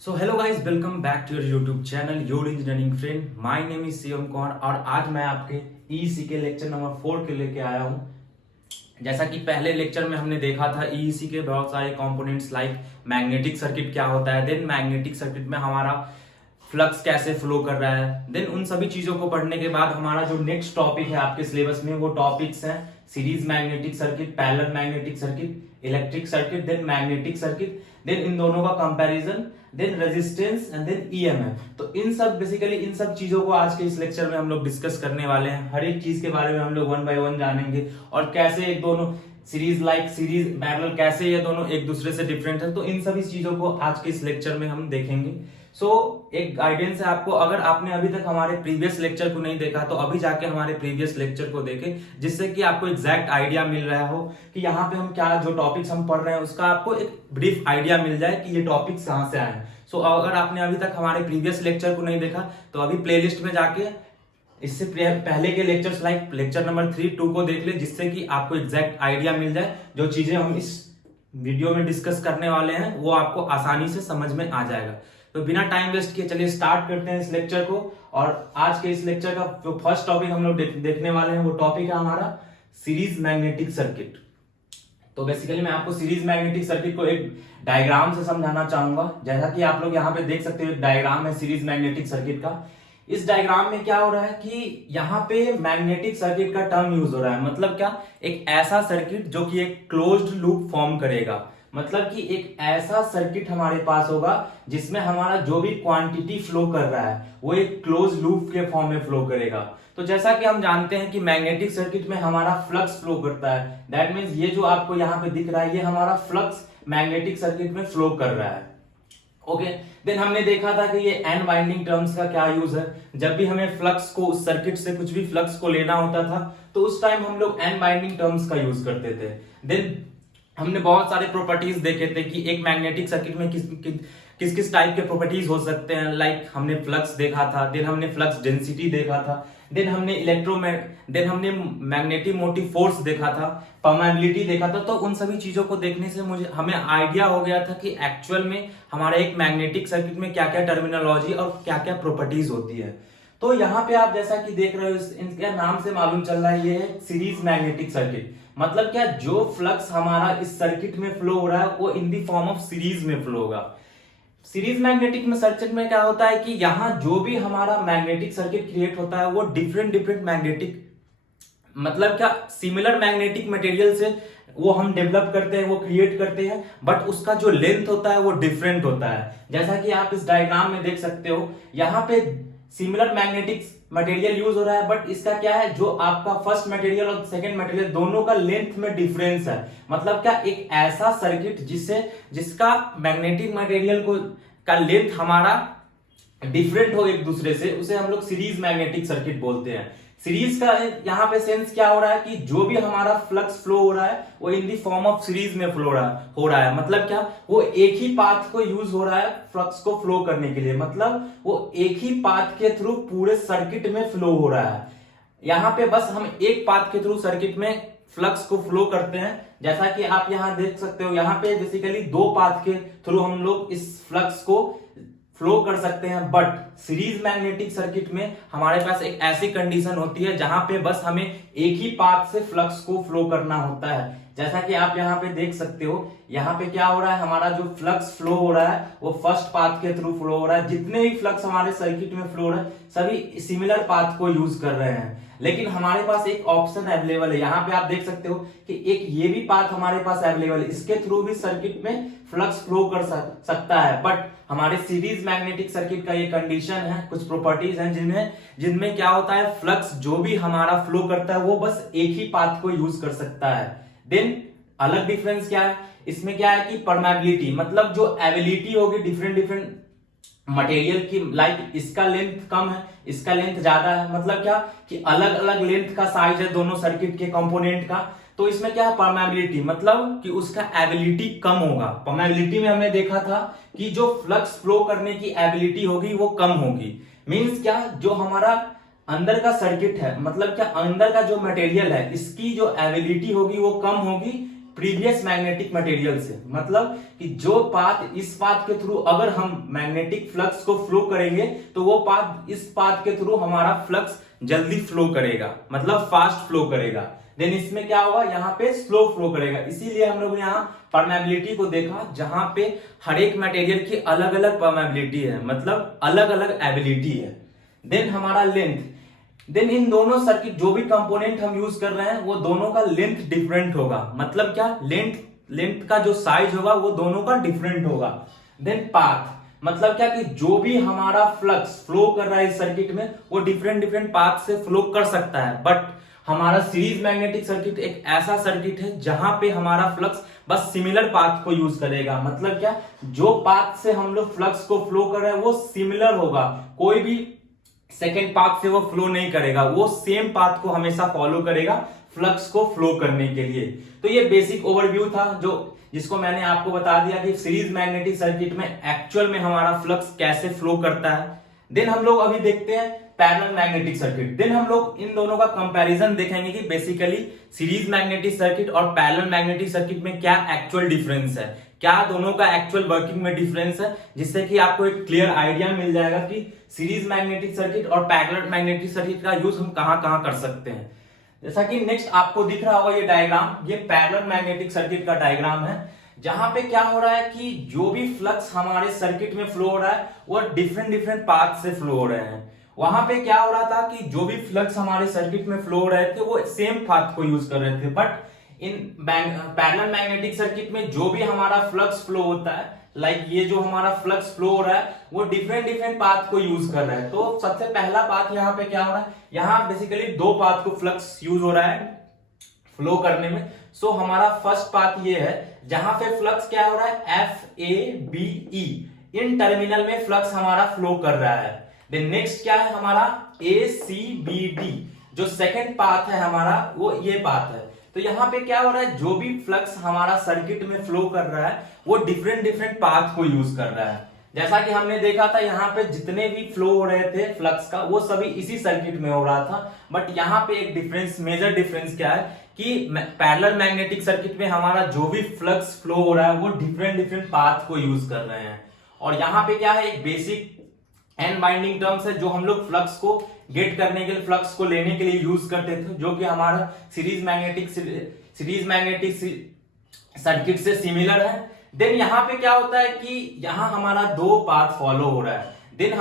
So hello guys, welcome back to your YouTube channel your engineering friend. My name is Shivam Kaur और आज मैं आपके EEC के lecture number 4 के लेके आया हूँ। जैसा कि पहले लेक्चर में हमने देखा था ईईसी के बहुत सारे कंपोनेंट्स लाइक मैग्नेटिक सर्किट क्या होता है, देन मैग्नेटिक सर्किट में हमारा फ्लक्स कैसे फ्लो कर रहा है, देन उन सभी चीजों को पढ़ने के बाद हमारा जो नेक्स्ट टॉपिक है आपके सिलेबस में वो टॉपिक्स हैं series magnetic circuit, parallel magnetic circuit, electric circuit, then magnetic circuit, then इन दोनों का comparison, then resistance and then EMF. तो इन सब बेसिकली इन सब चीजों को आज के इस लेक्चर में हम लोग डिस्कस करने वाले हैं। हर एक चीज के बारे में हम लोग वन बाय वन जानेंगे और कैसे एक दोनों सीरीज पैरेलल कैसे ये दोनों एक दूसरे से डिफरेंट है। तो इन सभी चीजों को आज के इस लेक्चर में हम देखेंगे। एक गाइडेंस है आपको, अगर आपने अभी तक हमारे प्रीवियस लेक्चर को नहीं देखा तो अभी जाके हमारे प्रीवियस लेक्चर को देखें, जिससे कि आपको एग्जैक्ट आइडिया मिल रहा हो कि यहाँ पे हम क्या जो टॉपिक्स हम पढ़ रहे हैं उसका आपको एक ब्रीफ आइडिया मिल जाए कि ये टॉपिक्स कहाँ से आए हैं। अगर आपने अभी तक हमारे प्रीवियस लेक्चर को नहीं देखा तो अभी प्लेलिस्ट में जाके इससे पहले के लेक्चर्स लाइक लेक्चर नंबर 3, 2 को देख ले, जिससे कि आपको एग्जैक्ट आइडिया मिल जाए। जो चीजें हम इस वीडियो में डिस्कस करने वाले हैं वो आपको आसानी से समझ में आ जाएगा। तो बिना टाइम वेस्ट किए चलिए स्टार्ट करते हैं इस लेक्चर को। और आज के इस लेक्चर का जो फर्स्ट टॉपिक हम लोग देखने वाले हैं वो टॉपिक है हमारा सीरीज मैग्नेटिक सर्किट। तो बेसिकली मैं आपको सीरीज मैग्नेटिक सर्किट को एक डायग्राम से समझाना चाहूंगा। जैसा कि आप लोग यहाँ पे देख सकते हो, एक डायग्राम है सीरीज मैग्नेटिक सर्किट का। इस डायग्राम में क्या हो रहा है कि यहाँ पे मैग्नेटिक सर्किट का टर्म यूज हो रहा है। मतलब क्या, एक ऐसा सर्किट जो कि एक क्लोज्ड लूप फॉर्म करेगा। मतलब कि एक ऐसा सर्किट हमारे पास होगा जिसमें हमारा जो भी क्वांटिटी फ्लो कर रहा है वो एक क्लोज लूप के फॉर्म में फ्लो करेगा। तो जैसा कि हम जानते हैं कि मैग्नेटिक सर्किट में हमारा फ्लक्स फ्लो करता है, दैट मीन्स ये जो आपको यहाँ पे दिख रहा है ये हमारा फ्लक्स मैग्नेटिक सर्किट में फ्लो कर रहा है। ओके, देन हमने देखा था कि ये एन वाइंडिंग टर्म्स का क्या यूज है। जब भी हमें फ्लक्स को उस सर्किट से कुछ भी फ्लक्स को लेना होता था तो उस टाइम हम लोग एन वाइंडिंग टर्म्स का यूज करते थे। देन हमने बहुत सारे प्रॉपर्टीज देखे थे कि एक मैग्नेटिक सर्किट में किस किस टाइप के प्रॉपर्टीज हो सकते हैं। लाइक हमने फ्लक्स देखा था, देन हमने फ्लक्स डेंसिटी देखा था, देन हमने मैग्नेटिक मोटिव फोर्स देखा था, परमेबिलिटी देखा था। तो उन सभी चीजों को देखने से हमें आइडिया हो गया था कि एक्चुअल में हमारा एक मैग्नेटिक सर्किट में क्या क्या टर्मिनोलॉजी और क्या क्या प्रॉपर्टीज होती है। तो यहाँ पे आप जैसा कि देख रहे हो, इनके नाम से मालूम चल रहा है ये है सीरीज मैग्नेटिक सर्किट। मतलब क्या, जो फ्लक्स हमारा इस सर्किट में फ्लो हो रहा है वो इन दी फॉर्म ऑफ सीरीज में फ्लो होगा। सीरीज मैग्नेटिक में सर्किट में क्या होता है कि यहाँ जो भी हमारा मैग्नेटिक सर्किट क्रिएट होता है वो डिफरेंट मैग्नेटिक, मतलब क्या, सिमिलर मैग्नेटिक मटेरियल से वो हम डेवलप करते हैं, वो क्रिएट करते हैं, बट उसका जो लेंथ होता है वो डिफरेंट होता है। जैसा कि आप इस डायग्राम में देख सकते हो, यहाँ पे सिमिलर मैग्नेटिक मटेरियल यूज हो रहा है, बट इसका क्या है, जो आपका फर्स्ट मटेरियल और सेकंड मटेरियल दोनों का लेंथ में डिफरेंस है। मतलब क्या, एक ऐसा सर्किट जिसका मैग्नेटिक मटेरियल का लेंथ हमारा डिफरेंट हो एक दूसरे से, उसे हम लोग सीरीज मैग्नेटिक सर्किट बोलते हैं। सीरीज का यहाँ पे सेंस क्या हो रहा है कि जो भी हमारा फ्लक्स फ्लो हो रहा है वो इन दी फॉर्म ऑफ सीरीज में फ्लो हो रहा है। मतलब क्या, वो एक ही पाथ को यूज हो रहा है फ्लक्स को फ्लो करने के लिए। मतलब वो एक ही पाथ के थ्रू पूरे सर्किट में फ्लो हो रहा है। यहाँ पे बस हम एक पाथ के थ्रू सर्किट में फ्लक्स को फ्लो करते हैं। जैसा कि आप यहाँ देख सकते हो, यहाँ पे बेसिकली दो पाथ के थ्रू हम लोग इस फ्लक्स को फ्लो कर सकते हैं। बट सीरीज मैग्नेटिक सर्किट में हमारे पास एक ऐसी कंडीशन होती है जहां पे बस हमें एक ही पाथ से फ्लक्स को फ्लो करना होता है। जैसा कि आप यहाँ पे देख सकते हो, यहाँ पे क्या हो रहा है, हमारा जो फ्लक्स फ्लो हो रहा है वो फर्स्ट पाथ के थ्रू फ्लो हो रहा है। जितने भी फ्लक्स हमारे सर्किट में फ्लो हो रहा है सभी सिमिलर पाथ को यूज कर रहे हैं। लेकिन हमारे पास एक ऑप्शन अवेलेबल है, यहाँ पे आप देख सकते हो कि एक ये भी पाथ हमारे पास अवेलेबल है, इसके थ्रू भी सर्किट में फ्लक्स फ्लो कर सकता है। बट हमारे सीरीज मैग्नेटिक सर्किट का ये कंडीशन है, कुछ प्रॉपर्टीज हैं जिनमें क्या होता है, फ्लक्स जो भी हमारा फ्लो करता है वो बस एक ही पाथ को यूज कर सकता है। देन अलग डिफरेंस क्या है इसमें, क्या है कि परमेबिलिटी, मतलब जो एबिलिटी होगी डिफरेंट मटेरियल की, लाइक इसका लेंथ कम है, इसका लेंथ ज्यादा है। मतलब क्या कि अलग अलग लेंथ का साइज है दोनों सर्किट के कंपोनेंट का। तो इसमें क्या है, परमेबिलिटी, मतलब कि उसका एबिलिटी कम होगा। परमेबिलिटी में हमने देखा था कि जो फ्लक्स फ्लो करने की एबिलिटी होगी वो कम होगी। मींस क्या, जो हमारा अंदर का सर्किट है, मतलब क्या अंदर का जो मटेरियल है इसकी जो एबिलिटी होगी वो कम होगी, प्रीवियस मैग्नेटिक मटेरियल से। मतलब कि जो पाथ, इस पाथ के थ्रू अगर हम मैग्नेटिक फ्लक्स को फ्लो करेंगे तो वो पाथ, इस पाथ के थ्रू हमारा फ्लक्स जल्दी फ्लो करेगा, मतलब फास्ट फ्लो करेगा। देन इसमें क्या होगा, यहाँ पे स्लो फ्लो करेगा। इसीलिए हम लोग यहाँ परमेबिलिटी को देखा, जहां पे हर एक मटेरियल की अलग अलग परमेबिलिटी है, मतलब अलग अलग एबिलिटी है। देन हमारा लेंथ, देन इन दोनों सर्किट जो भी कंपोनेंट हम यूज कर रहे हैं वो दोनों का लेंथ डिफरेंट होगा। मतलब क्या, लेंथ का जो साइज होगा वो दोनों का डिफरेंट होगा। देन पाथ, मतलब क्या कि जो भी हमारा फ्लक्स फ्लो कर रहा है इस सर्किट में वो डिफरेंट पाथ से फ्लो कर सकता है। बट हमारा सीरीज मैग्नेटिक सर्किट एक ऐसा सर्किट है जहां पे हमारा फ्लक्स बस सिमिलर पाथ को यूज करेगा। मतलब क्या, जो पाथ से हम लोग फ्लक्स को फ्लो कर रहे हैं वो सिमिलर होगा, कोई भी सेकेंड पाथ से वो फ्लो नहीं करेगा, वो सेम पाथ को हमेशा फॉलो करेगा फ्लक्स को फ्लो करने के लिए। तो ये बेसिक ओवरव्यू था जिसको मैंने आपको बता दिया कि सीरीज मैग्नेटिक सर्किट में एक्चुअल में हमारा फ्लक्स कैसे फ्लो करता है। देन हम लोग अभी देखते हैं पैरेलल मैग्नेटिक सर्किट। देन हम लोग इन दोनों का कंपैरिजन देखेंगे कि बेसिकली सीरीज मैग्नेटिक सर्किट और पैरेलल मैग्नेटिक सर्किट में क्या एक्चुअल डिफरेंस है, क्या दोनों का एक्चुअल वर्किंग में डिफरेंस है, जिससे कि आपको एक क्लियर आइडिया मिल जाएगा कि सीरीज मैग्नेटिक सर्किट और पैरेलल मैग्नेटिक सर्किट का यूज हम कहां कहां कर सकते हैं। जैसा कि नेक्स्ट आपको दिख रहा होगा ये डायग्राम, ये पैरेलल मैग्नेटिक सर्किट का डायग्राम है, जहां पे क्या हो रहा है कि जो भी फ्लक्स हमारे सर्किट में फ्लो हो रहा है वो डिफरेंट पाथ से फ्लो हो रहे हैं। वहां पे क्या हो रहा था कि जो भी फ्लक्स हमारे सर्किट में फ्लो हो रहे थे वो सेम पाथ को यूज कर रहे थे। But in parallel magnetic circuit में जो भी हमारा फ्लक्स फ्लो होता है, लाइक ये जो हमारा फ्लक्स फ्लो हो रहा है वो डिफरेंट पाथ को यूज कर रहा है। तो सबसे पहला पाथ यहाँ पे क्या हो रहा है, यहाँ बेसिकली दो पाथ को फ्लक्स यूज हो रहा है फ्लो करने में। सो हमारा फर्स्ट पाथ ये है जहां पे फ्लक्स क्या हो रहा है, FABE इन टर्मिनल में फ्लक्स हमारा फ्लो कर रहा है। देन नेक्स्ट क्या है हमारा ACBD, जो सेकंड पाथ है हमारा वो ये पाथ है। तो यहाँ पे क्या हो रहा है, जो भी फ्लक्स हमारा सर्किट में फ्लो कर रहा है वो डिफरेंट पाथ को यूज कर रहा है। जैसा कि हमने देखा था यहाँ पे जितने भी फ्लो हो रहे थे फ्लक्स का वो सभी इसी सर्किट में हो रहा था। बट यहाँ पे एक डिफरेंस, मेजर डिफरेंस क्या है कि पैरेलल मैग्नेटिक सर्किट में हमारा जो भी फ्लक्स फ्लो हो रहा है वो डिफरेंट पाथ को यूज कर रहे हैं। और यहाँ पे क्या है, एक बेसिक एंड बाइंडिंग टर्म्स है जो हम लोग फ्लक्स को गेट करने के लिए, फ्लक्स को लेने के लिए यूज करते थे, जो कि हमारा सीरीज मैग्नेटिक सर्किट से सिमिलर है। देन यहाँ पे क्या होता है कि यहाँ हमारा दो पाथ फॉलो हो रहा है। देन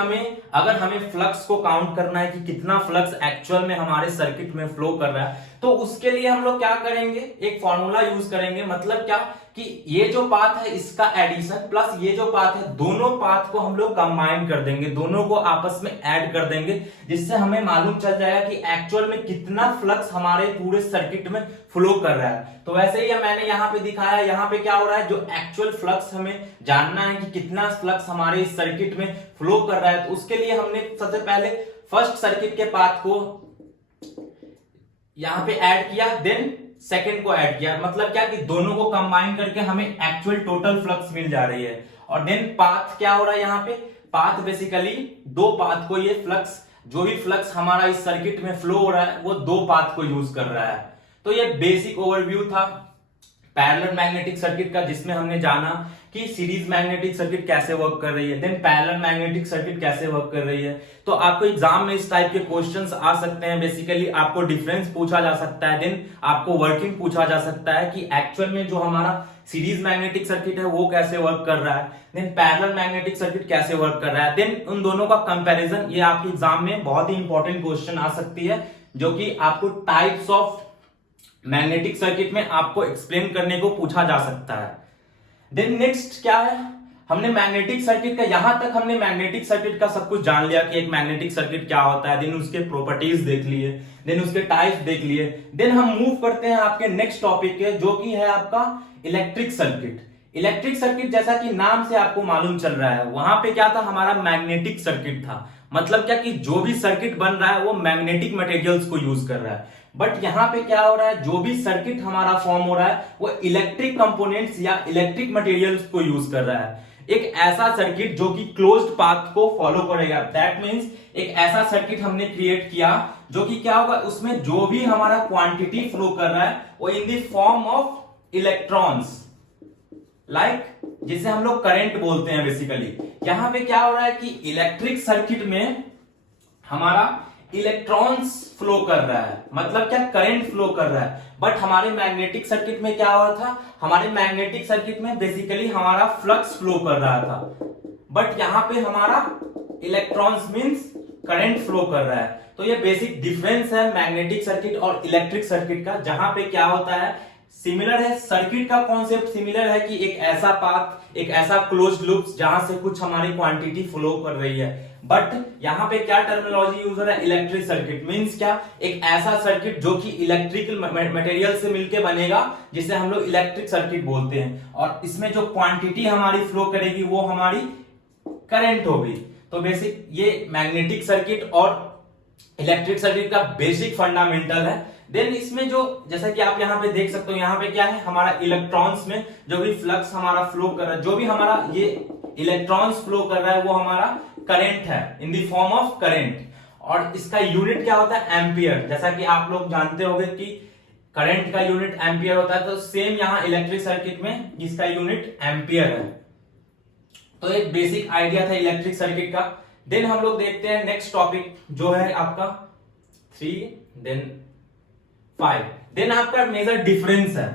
अगर हमें फ्लक्स को काउंट करना है कि कितना फ्लक्स एक्चुअल में हमारे सर्किट में फ्लो कर रहा है, तो उसके लिए हम लोग क्या करेंगे, एक फॉर्मूला यूज करेंगे। मतलब क्या कि ये जो पाथ है इसका एडिशन प्लस ये जो पाथ है, दोनों पाथ को हम लोग कंबाइन कर देंगे, दोनों को आपस में ऐड कर देंगे, जिससे हमें मालूम चल जाएगा कि एक्चुअल में कितना फ्लक्स हमारे पूरे सर्किट में फ्लो कर रहा है। तो वैसे ही मैंने यहाँ पे दिखाया, यहाँ पे क्या हो रहा है, जो एक्चुअल फ्लक्स हमें जानना है कि कितना फ्लक्स हमारे इस सर्किट में फ्लो कर रहा है, तो उसके लिए हमने सबसे पहले फर्स्ट सर्किट के पाथ को यहां पे ऐड किया, देन सेकंड को ऐड किया। मतलब क्या कि दोनों को कंबाइन करके हमें एक्चुअल टोटल फ्लक्स मिल जा रही है। और देन पाथ क्या हो रहा है, यहाँ पे पाथ बेसिकली दो पाथ को, ये फ्लक्स जो भी फ्लक्स हमारा इस सर्किट में फ्लो हो रहा है वो दो पाथ को यूज कर रहा है। तो ये बेसिक ओवरव्यू था पैरेलल मैग्नेटिक सर्किट का, जिसमें हमने जाना कि सीरीज मैग्नेटिक सर्किट कैसे वर्क कर रही है, देन पैरेलल मैग्नेटिक सर्किट कैसे वर्क कर रही है। तो आपको एग्जाम में इस टाइप के क्वेश्चंस आ सकते हैं। बेसिकली आपको डिफरेंस पूछा जा सकता है, देन आपको वर्किंग पूछा जा सकता है कि एक्चुअल में जो हमारा सीरीज मैग्नेटिक सर्किट है वो कैसे वर्क कर रहा है, देन पैरेलल मैग्नेटिक सर्किट कैसे वर्क कर रहा है, देन उन दोनों का कंपैरिजन। ये आपके एग्जाम में बहुत ही इंपॉर्टेंट क्वेश्चन आ सकती है, जो कि आपको टाइप्स ऑफ मैग्नेटिक सर्किट में आपको एक्सप्लेन करने को पूछा जा सकता है। देन नेक्स्ट क्या है, हमने मैग्नेटिक सर्किट का, यहां तक हमने मैग्नेटिक सर्किट का सब कुछ जान लिया कि एक मैग्नेटिक सर्किट क्या होता है, देन उसके प्रॉपर्टीज देख लिए, देन उसके टाइप्स देख लिए। देन हम मूव करते हैं आपके नेक्स्ट टॉपिक के, जो कि है आपका इलेक्ट्रिक सर्किट। इलेक्ट्रिक सर्किट जैसा कि नाम से आपको मालूम चल रहा है, वहां पे क्या था, हमारा मैग्नेटिक सर्किट था। मतलब क्या कि जो भी सर्किट बन रहा है वो मैग्नेटिक मटेरियल्स को यूज कर रहा है। बट यहां पे क्या हो रहा है, जो भी सर्किट हमारा फॉर्म हो रहा है वो इलेक्ट्रिक कंपोनेंट्स या इलेक्ट्रिक मटेरियल्स को यूज कर रहा है। एक ऐसा सर्किट जो कि क्लोज्ड पाथ को फॉलो करेगा, दैट मींस एक ऐसा सर्किट हमने क्रिएट किया जो कि क्या होगा, उसमें जो भी हमारा क्वांटिटी फ्लो कर रहा है वो in the form of electrons, जिसे हम लोग करंट बोलते हैं बेसिकली। यहां पे क्या हो रहा है कि इलेक्ट्रिक सर्किट में हमारा इलेक्ट्रॉन्स फ्लो कर रहा है, मतलब क्या, करंट फ्लो कर रहा है। बट हमारे मैग्नेटिक सर्किट में क्या हो रहा था, हमारे मैग्नेटिक सर्किट में बेसिकली हमारा फ्लक्स फ्लो कर रहा था। बट यहां पे हमारा इलेक्ट्रॉन्स मींस करंट फ्लो कर रहा है। तो ये बेसिक डिफरेंस है मैग्नेटिक सर्किट और इलेक्ट्रिक सर्किट का। जहां पे क्या होता है, सिमिलर है, सर्किट का कॉन्सेप्ट सिमिलर है कि एक ऐसा पाथ, एक ऐसा क्लोज्ड लूप जहां से कुछ हमारी क्वांटिटी फ्लो कर रही है। बट यहां पे क्या टर्मिनोलॉजी यूज हो रहा है, इलेक्ट्रिक सर्किट मींस क्या, एक ऐसा सर्किट जो कि इलेक्ट्रिकल मटेरियल से मिलके बनेगा, जिसे हम लोग इलेक्ट्रिक सर्किट बोलते हैं। और इसमें जो क्वांटिटी हमारी फ्लो करेगी वो हमारी करंट होगी। तो बेसिक ये मैग्नेटिक सर्किट और इलेक्ट्रिक सर्किट का बेसिक फंडामेंटल है। देन इसमें जो, जैसा कि आप यहाँ पे देख सकते हो, यहाँ पे क्या है, हमारा इलेक्ट्रॉन्स में जो भी फ्लक्स हमारा फ्लो कर रहा है, जो भी हमारा ये इलेक्ट्रॉन्स फ्लो कर रहा है वो हमारा करंट है, in the form of current. और इसका यूनिट क्या होता है, एम्पियर। जैसा कि आप लोग जानते होंगे कि करंट का यूनिट एम्पियर होता है, तो सेम यहाँ इलेक्ट्रिक सर्किट में इसका यूनिट एम्पियर है। तो एक बेसिक आइडिया था इलेक्ट्रिक सर्किट का। देन हम लोग देखते हैं नेक्स्ट टॉपिक जो है आपका 3 देन 5। देन आपका मेजर डिफरेंस है।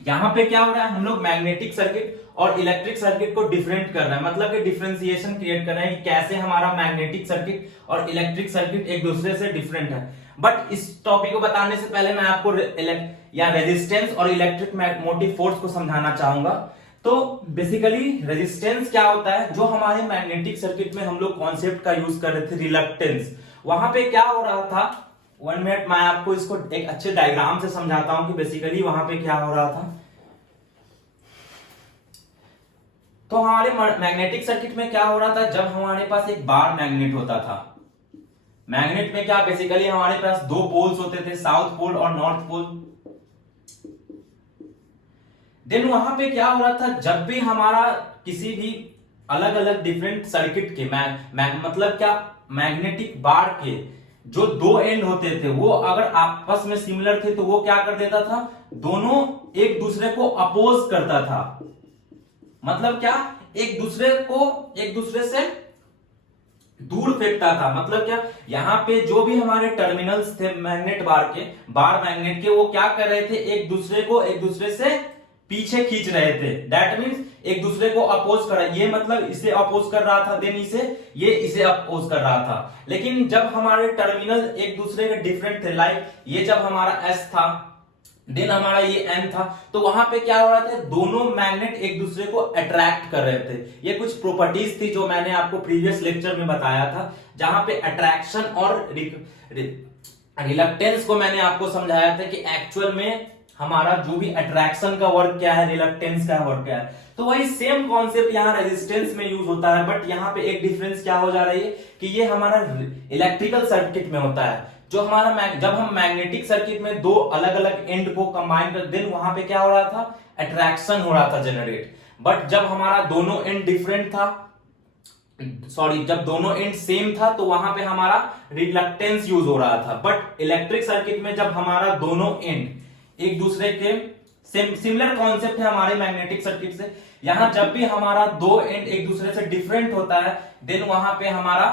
यहां पे क्या हो रहा है, हम लोग मैग्नेटिक सर्किट और इलेक्ट्रिक सर्किट को डिफरेंट कर रहे हैं, मतलब कि डिफरेंशिएशन क्रिएट कर रहे हैं कि कैसे हमारा मैग्नेटिक सर्किट और इलेक्ट्रिक सर्किट एक दूसरे से डिफरेंट है। बट इस टॉपिक को बताने से पहले मैं आपको रेजिस्टेंस और इलेक्ट्रिक मोटिव फोर्स को समझाना चाहूंगा। तो बेसिकली रेजिस्टेंस क्या होता है, जो हमारे मैग्नेटिक सर्किट में हम लोग कॉन्सेप्ट का यूज कर रहे थे, रिलक्टेंस। वहां पे क्या हो रहा था, 1 मिनट मैं आपको इसको एक अच्छे डायग्राम से समझाता हूं कि बेसिकली वहां पे क्या हो रहा था। तो हमारे मैग्नेटिक सर्किट में क्या हो रहा था, जब हमारे पास एक बार मैग्नेट होता था, मैग्नेट में क्या बेसिकली हमारे पास 2 पोल्स होते थे, साउथ पोल और नॉर्थ पोल। देन वहां पे क्या हो रहा था, जब भी हमारा किसी भी अलग अलग डिफरेंट सर्किट के मतलब क्या, मैग्नेटिक बार के जो 2 एंड होते थे वो अगर आपस में सिमिलर थे तो वो क्या कर देता था, दोनों एक दूसरे को अपोज करता था। मतलब क्या, एक दूसरे से दूर फेंकता था। मतलब क्या, यहां पे जो भी हमारे टर्मिनल्स थे मैग्नेट बार मैग्नेट के, वो क्या कर रहे थे, एक दूसरे से पीछे खींच रहे थे। दैट मीन्स एक दूसरे को अपोज कर रहा है, ये मतलब इसे अपोज कर रहा था, देन इसे अपोज कर रहा था। लेकिन जब हमारे टर्मिनल एक दूसरे के डिफरेंट थे, लाइक ये जब हमारा एस था, देन हमारा ये एन था, तो वहां पे क्या हो रहा था, दोनों मैग्नेट एक दूसरे को अट्रैक्ट कर रहे थे। ये कुछ प्रॉपर्टीज थी जो मैंने आपको प्रीवियस लेक्चर में बताया था, जहां पे अट्रैक्शन और रिलक्टेंस को मैंने आपको समझाया था कि एक्चुअल में हमारा जो भी अट्रैक्शन का वर्क क्या है, रिलक्टेंस का वर्क क्या है। तो वही सेम कॉन्सेप्ट यहाँ रेजिस्टेंस में यूज होता है। बट यहाँ पे एक डिफरेंस क्या हो जा रही है कि ये हमारा इलेक्ट्रिकल सर्किट में होता है। जो हमारा जब हम मैग्नेटिक सर्किट में 2 अलग अलग एंड को कंबाइन कर, देन वहां पे क्या हो रहा था, अट्रैक्शन हो रहा था जनरेट। बट जब हमारा दोनों एंड डिफरेंट था, जब दोनों एंड सेम था, तो वहां पे हमारा रिलक्टेंस यूज हो रहा था। बट इलेक्ट्रिक सर्किट में जब हमारा दोनों एंड एक दूसरे के सिमिलर कॉन्सेप्ट है हमारे मैग्नेटिक सर्किट से, यहां जब भी हमारा 2 एंड एक दूसरे से डिफरेंट होता है, देन वहां पे हमारा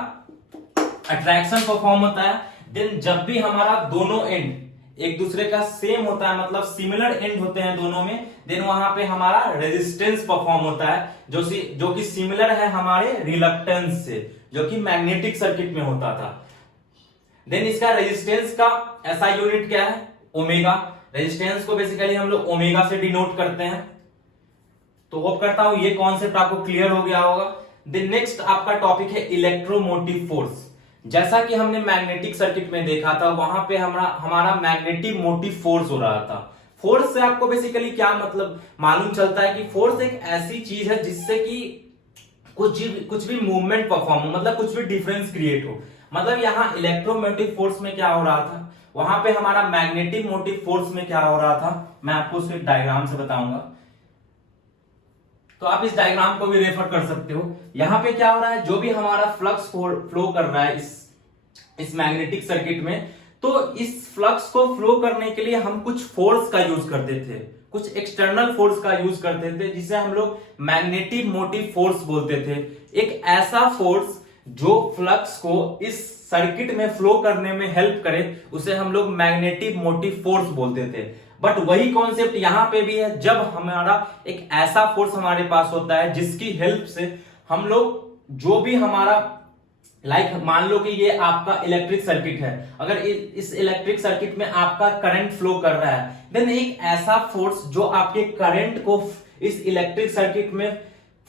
अट्रैक्शन परफॉर्म होता है। देन जब भी हमारा दोनों एंड एक दूसरे का सेम होता है, मतलब सिमिलर एंड होते हैं दोनों में, देन वहां पे हमारा रेजिस्टेंस परफॉर्म होता है, जो कि सिमिलर है हमारे रिलक्टेंस से, जो कि मैग्नेटिक सर्किट में होता था। देन इसका रेजिस्टेंस का ऐसा यूनिट क्या है, ओमेगा। रेजिस्टेंस को बेसिकली हम लोग ओमेगा से डिनोट करते हैं। तो होप करता हूं ये कॉन्सेप्ट आपको क्लियर हो गया होगा। देन नेक्स्ट आपका टॉपिक है इलेक्ट्रोमोटिव फोर्स। जैसा कि हमने मैग्नेटिक सर्किट में देखा था, वहां पे हमारा मैग्नेटिक मोटिव फोर्स हो रहा था। फोर्स से आपको बेसिकली क्या मतलब मालूम चलता है कि फोर्स एक ऐसी चीज है जिससे कि कुछ भी मूवमेंट परफॉर्म हो, मतलब कुछ भी डिफरेंस क्रिएट हो। मतलब यहाँ इलेक्ट्रोमोटिव फोर्स में क्या हो रहा था, वहां पे हमारा मैग्नेटिक मोटिव फोर्स में क्या हो रहा था, मैं आपको उसके डायग्राम से बताऊंगा। तो आप इस डायग्राम को भी रेफर कर सकते हो। यहां पे क्या हो रहा है, जो भी हमारा फ्लक्स फ्लो कर रहा है इस मैग्नेटिक सर्किट में, तो इस फ्लक्स को फ्लो करने के लिए हम कुछ फोर्स का यूज करते थे। कुछ एक्सटर्नल फोर्स का यूज करते थे जिसे हम लोग मैग्नेटिक मोटिव फोर्स बोलते थे। एक ऐसा फोर्स जो फ्लक्स को इस सर्किट में फ्लो करने में हेल्प करे उसे हम लोग मैग्नेटिक मोटिव फोर्स बोलते थे। बट वही कॉन्सेप्ट यहां पे भी है, जब हमारा एक ऐसा फोर्स हमारे पास होता है जिसकी हेल्प से हम लोग जो भी हमारा मान लो कि ये आपका इलेक्ट्रिक सर्किट है, अगर इस इलेक्ट्रिक सर्किट में आपका करंट फ्लो कर रहा है, देन एक ऐसा फोर्स जो आपके करंट को इस इलेक्ट्रिक सर्किट में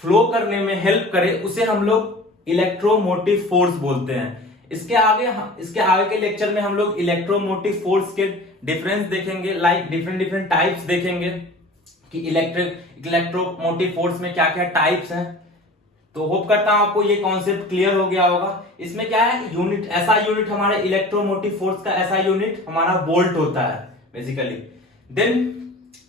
फ्लो करने में हेल्प करे उसे हम लोग इलेक्ट्रोमोटिव फोर्स बोलते हैं। इसके आगे के लेक्चर में हम लोग इलेक्ट्रोमोटिव फोर्स के डिफरेंस देखेंगे, डिफरेंट टाइप्स देखेंगे कि इलेक्ट्रोमोटिव फोर्स में क्या क्या टाइप्स हैं। तो होप करता हूं आपको ये कॉन्सेप्ट क्लियर हो गया होगा। इसमें क्या है, यूनिट, ऐसा यूनिट हमारे इलेक्ट्रोमोटिव फोर्स का ऐसा यूनिट हमारा वोल्ट होता है बेसिकली। देन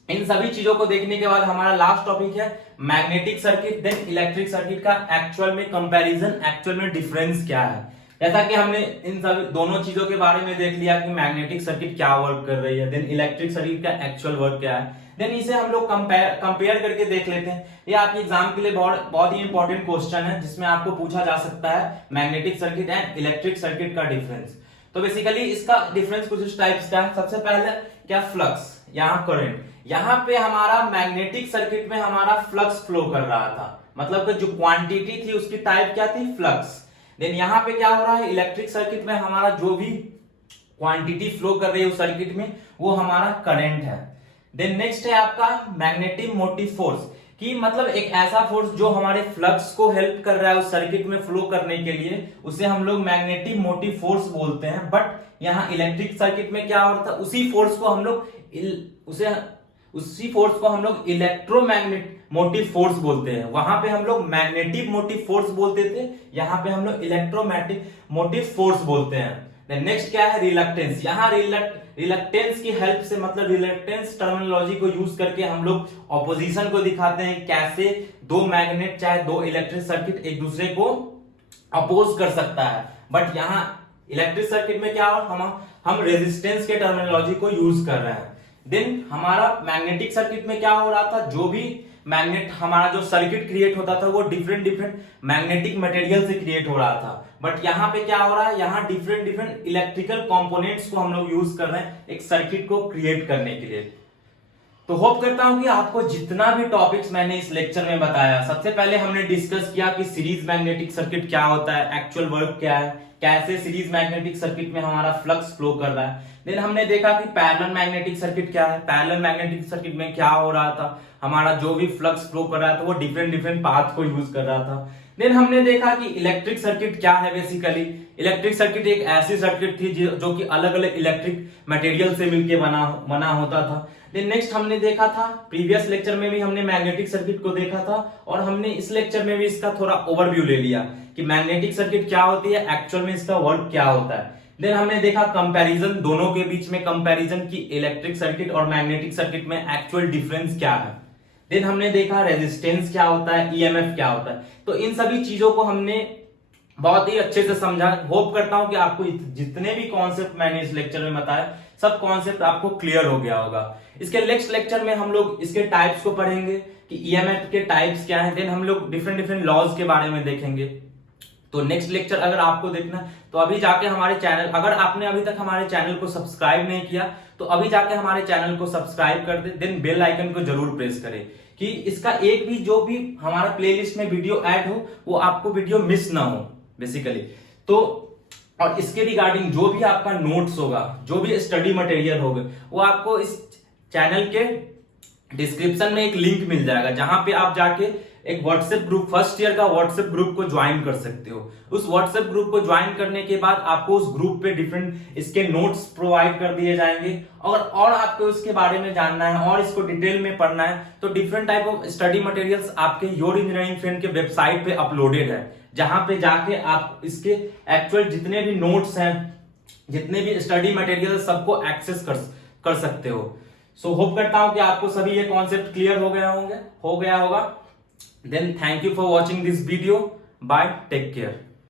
इन सभी चीजों को देखने के बाद हमारा लास्ट टॉपिक है magnetic circuit, then electric circuit का एक्चुअल में कंपैरिजन, एक्चुअल में डिफरेंस क्या है। जैसा कि हमने इन सभी दोनों चीजों के बारे में देख लिया कि मैग्नेटिक सर्किट क्या वर्क कर रही है, देन इलेक्ट्रिक सर्किट का एक्चुअल वर्क क्या है, देन इसे हम लोग कंपेयर करके देख लेते हैं। ये आपके एग्जाम के लिए बहुत ही इंपॉर्टेंट क्वेश्चन है जिसमें आपको पूछा जा सकता है magnetic circuit and electric circuit का डिफरेंस। तो बेसिकली इसका डिफरेंस कुछ इस टाइप्स का है। सबसे पहले क्या, फ्लक्स, यहाँ करंट, यहाँ पे हमारा मैग्नेटिक सर्किट में हमारा फ्लक्स फ्लो कर रहा था, मतलब कि जो क्वांटिटी थी उसकी टाइप क्या थी, फ्लक्स। देन यहाँ पे क्या हो रहा है, इलेक्ट्रिक सर्किट में हमारा जो भी क्वांटिटी फ्लो कर रही है उस सर्किट में वो हमारा करंट है। देन नेक्स्ट है आपका मैग्नेटिक मोटिव फोर्स, कि मतलब एक ऐसा फोर्स जो हमारे फ्लक्स को हेल्प कर रहा है उस सर्किट में फ्लो करने के लिए, उसे हम लोग मैग्नेटिक मोटिव फोर्स बोलते हैं। बट यहाँ इलेक्ट्रिक सर्किट में क्या होता है, उसी फोर्स को हम लोग इलेक्ट्रोमैग्नेटिक मोटिव फोर्स बोलते हैं। वहां पे हम लोग मैग्नेटिक मोटिव फोर्स बोलते थे, यहाँ पे हम लोग इलेक्ट्रोमैग्नेटिक मोटिव फोर्स बोलते हैं। नेक्स्ट क्या है, रिलक्टेंस। यहाँ रिलक्टेंस की हेल्प से, मतलब रिलक्टेंस टर्मिनोलॉजी को यूज करके हम लोग ऑपोजिशन को दिखाते हैं, कैसे दो मैग्नेट चाहे दो इलेक्ट्रिक सर्किट एक दूसरे को अपोज कर सकता है। बट यहाँ इलेक्ट्रिक सर्किट में क्या हो, हम रेजिस्टेंस के टर्मिनोलॉजी को यूज कर रहे हैं। देन हमारा मैग्नेटिक सर्किट में क्या हो रहा था, जो भी मैग्नेट हमारा जो सर्किट क्रिएट होता था वो डिफरेंट मैग्नेटिक मटेरियल से क्रिएट हो रहा था। बट यहाँ पे क्या हो रहा है, यहाँ डिफरेंट इलेक्ट्रिकल कंपोनेंट्स को हम लोग यूज कर रहे हैं एक सर्किट को क्रिएट करने के लिए। तो होप करता हूं कि आपको जितना भी टॉपिक्स मैंने इस लेक्चर में बताया, सबसे पहले हमने डिस्कस किया कि सीरीज मैग्नेटिक सर्किट क्या होता है, एक्चुअल वर्क क्या है, कैसे सीरीज मैग्नेटिक सर्किट में हमारा फ्लक्स फ्लो कर रहा है। देन हमने देखा कि पैरेलल मैग्नेटिक सर्किट क्या है, पैरेलल मैग्नेटिक सर्किट में क्या हो रहा था, हमारा जो भी फ्लक्स फ्लो कर रहा था वो डिफरेंट पाथ को यूज कर रहा था। देन हमने देखा कि इलेक्ट्रिक सर्किट क्या है। बेसिकली इलेक्ट्रिक सर्किट एक ऐसी सर्किट थी जो कि अलग अलग इलेक्ट्रिक मटेरियल से मिलकर बना होता था। देन नेक्स्ट हमने देखा था, प्रीवियस लेक्चर में भी हमने मैग्नेटिक सर्किट को देखा था और हमने इस लेक्चर में भी इसका थोड़ा ओवरव्यू ले लिया कि मैग्नेटिक सर्किट क्या होती है, एक्चुअल में इसका वर्क क्या होता है। देन हमने देखा कंपैरिजन, दोनों के बीच में कंपैरिजन की इलेक्ट्रिक सर्किट और मैग्नेटिक सर्किट में एक्चुअल डिफरेंस क्या है। देन हमने देखा रेजिस्टेंस क्या होता है, ईएमएफ क्या होता है। तो इन सभी चीजों को हमने बहुत ही अच्छे से समझा। होप करता हूं कि आपको जितने भी कॉन्सेप्ट मैंने इस लेक्चर में बताया सब कॉन्सेप्ट आपको क्लियर हो गया होगा। इसके नेक्स्ट लेक्चर में हम लोग इसके टाइप्स को पढ़ेंगे कि ईएमएफ के टाइप्स क्या हैं। देन हम लोग डिफरेंट लॉज के बारे में देखेंगे। तो नेक्स्ट लेक्चर अगर आपको देखना है तो अभी जाके हमारे चैनल, अगर आपने अभी तक हमारे चैनल को सब्सक्राइब नहीं किया तो अभी जाके हमारे चैनल को सब्सक्राइब कर दे, देन बेल आइकन को जरूर प्रेस करें कि इसका एक भी जो भी हमारा प्लेलिस्ट में वीडियो ऐड हो वो आपको वीडियो मिस ना हो बेसिकली। तो और इसके रिगार्डिंग जो भी आपका नोट्स होगा, जो भी स्टडी मटेरियल होगा, वो आपको इस चैनल के डिस्क्रिप्शन में एक लिंक मिल जाएगा जहां पे आप जाके एक व्हाट्सएप ग्रुप, फर्स्ट ईयर का व्हाट्सएप ग्रुप को ज्वाइन कर सकते हो। उस व्हाट्सएप ग्रुप को ज्वाइन करने के बाद आपको उस ग्रुप पे डिफरेंट इसके नोट्स प्रोवाइड कर दिए जाएंगे और आपको इसके बारे में जानना है और इसको डिटेल में पढ़ना है तो different type of study materials आपके योर इंजीनियरिंग फ्रेंड के वेबसाइट पे अपलोडेड है, जहां पे जाके आप इसके एक्चुअल जितने भी नोट्स हैं, जितने भी स्टडी मटेरियल सबको एक्सेस कर सकते हो। सो होप करता हूं कि आपको सभी ये कॉन्सेप्ट क्लियर हो गया होगा। Then thank you for watching this video. Bye, take care.